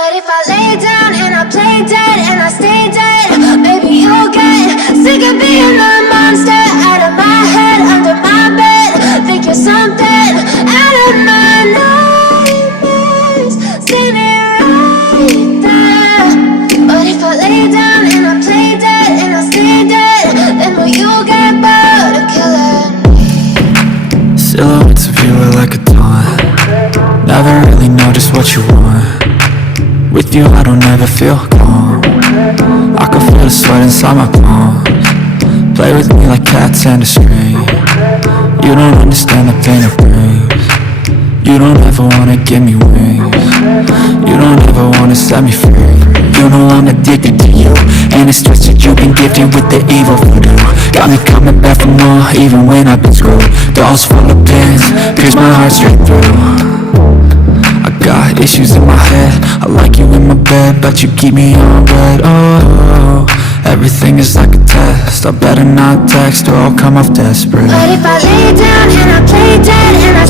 But if I lay down and I play dead and I stay dead, maybe you'll get sick of being the monster out of my head, under my bed. Think you're something out of my nightmares, standing right there. But if I lay down and I play dead and I stay dead, then will you get bored of killing me? Silhouettes of you are like a taunt. Never really know just what you want. With you I don't ever feel calm. I can feel the sweat inside my palms. Play with me like cats and a string. You don't understand the pain it brings. You don't ever wanna give me wings. You don't ever wanna set me free. You know I'm addicted to you, and it's twisted you've been gifted with the evil voodoo. Got me coming back for more, even when I've been screwed. Dolls full of pins, pierce my heart straight through. I got issues in my head, I like you in my bed, but you keep me on red. Oh, everything is like a test, I better not text or I'll come off desperate. But if I lay down and I play dead and I